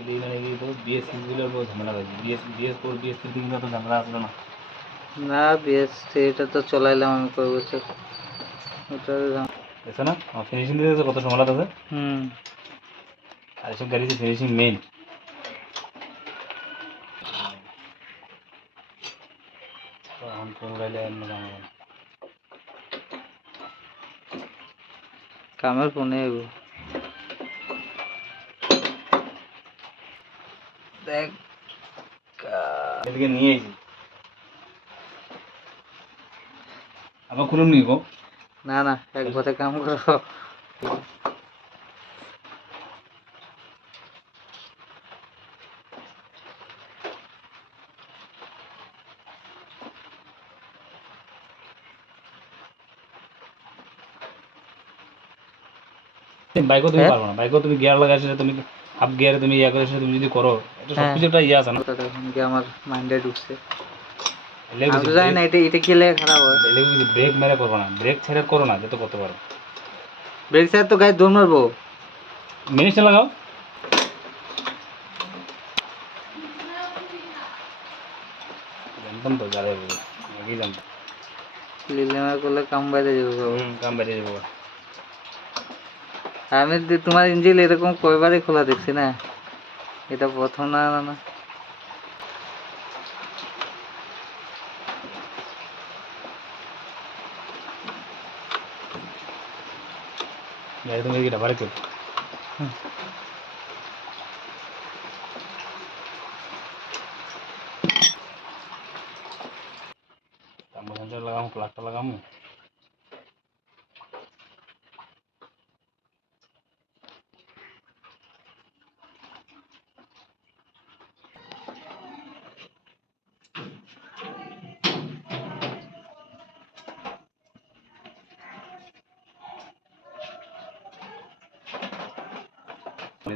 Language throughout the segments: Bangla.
মানে এই তো বিএস সিরিজগুলোর বহুত ঝামেলা হয়েছে। বিএস4 বিএস3 কিন্তু অত ঝামেলা আসলো না। না বিএস3 এটা তো চলাইলাম আমি কয় বছর, ওটা দেখছো না আমার ফিনিশিং দিতে কত সময় লাগতেছে। আর এসব গাড়িতে ফিনিশিং মেইন। এখন কোন গাইলে কামের ফোনে আইবো দেখ এদিকে নিয়ে আইছি আবার খুলুম নি গো। না না একবারে কাম করো। বাইকও তুমি পারবো না, বাইকও তুমি গিয়ার লাগাইছো, তুমি হাফ গিয়ারে তুমি ইয়া করে তুমি যদি করো এটা সবকিছু একটা ইয়ে আছে না। আমার মাইন্ডে ঢুকছে, আমি আমি তো জানি না এটা এটা কি লেগে খারাপ হয়। ব্রেক মেরে করবো না, ব্রেক ছেড়ে করো না, যেটা করতে পারো। ব্রেক ছাড়া তো গাড়ি দৌড় মারবো। মিনিটটা লাগাও। জানতাম তো যারে আগেই জানতাম লিলেমার করলে কাম বাইরে যাবো। কাম বেরিয়ে যাবো। আমি তোমার ইঞ্জিন এরকম কয়বারই খোলা দেখছি না, এটা প্রথম না। না না গাড়ি তুমি কি ডাবারে কেউ সেন্সার লাগামো, প্লাগটা লাগামো।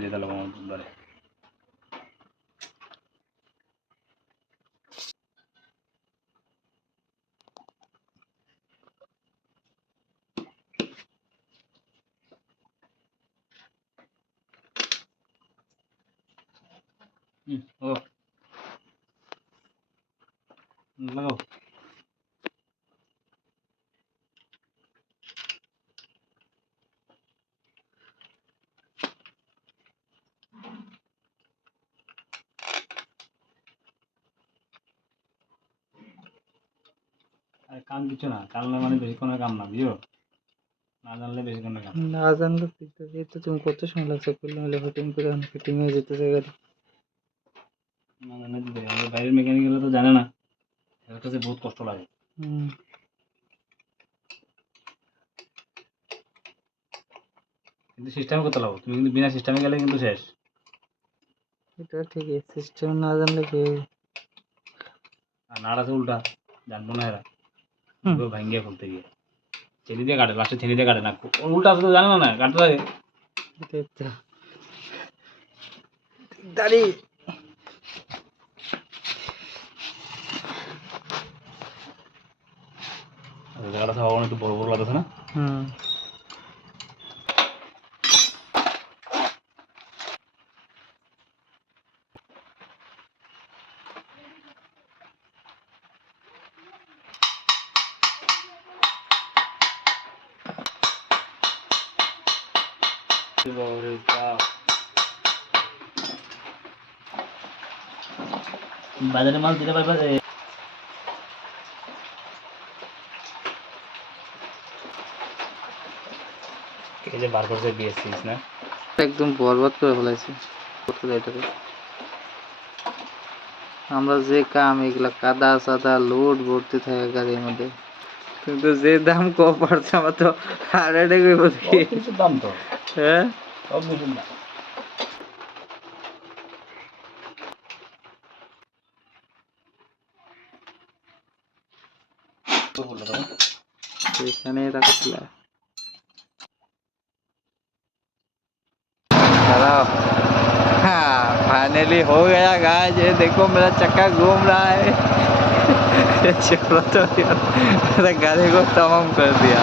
যেতে লাগামো ধরে ও লাগাও। আর কাম কিছু না, জানলে মানে বেশিক্ষণের কাম না, বুঝো, না জানলে বেশিক্ষণের কাম। না জানলে তো তুমি কত সময় লাগছে করলে হলে ফিটিং করে ফিটিং হয়ে যেতে গাড়ি। না জানলে দিতে হবে, বাইরের মেকানিকগুলো তো জানে না, এর কাছে বহুত কষ্ট লাগে। কিন্তু সিস্টেমে করতে লাগো, তুমি কিন্তু বিনা সিস্টেমে গেলে কিন্তু শেষ। এটা ঠিকই, সিস্টেম না জানলে কি আর নাড় আছে উল্টা, জানবো না এরা ভাঙ্গিয়ে খুলতে গিয়ে ছেলে দিয়ে কাটে, লাস্টে ছেলে দিয়ে কাটে না, উল্টা আছে তো জানে না, কাটতে লাগে। দাড়ি জায়গাটা সব একটু বড় বড় লাগতেছে না। বাজারে মাল দিতে পারবে। এই যে বার করছে বিএস6 না, একদম বরবাদ করে ফেলাইছে এটাকে। আমরা যে কাম এগুলা কাদা সাদা লোড ভর্তি থাকে গাড়ির মধ্যে, কিন্তু যে দাম কম পড়ছে আমার তো হার্ট অ্যাটাক হয়ে পড়ছে। কিছুর দাম তো হ্যাঁ সব কিছুর দাম। এখানে রাখছিলা फाइनली हो गया गाइस, ये देखो मेरा चक्का घूम रहा है। चलो तो यार, गाड़ी को तमाम कर दिया।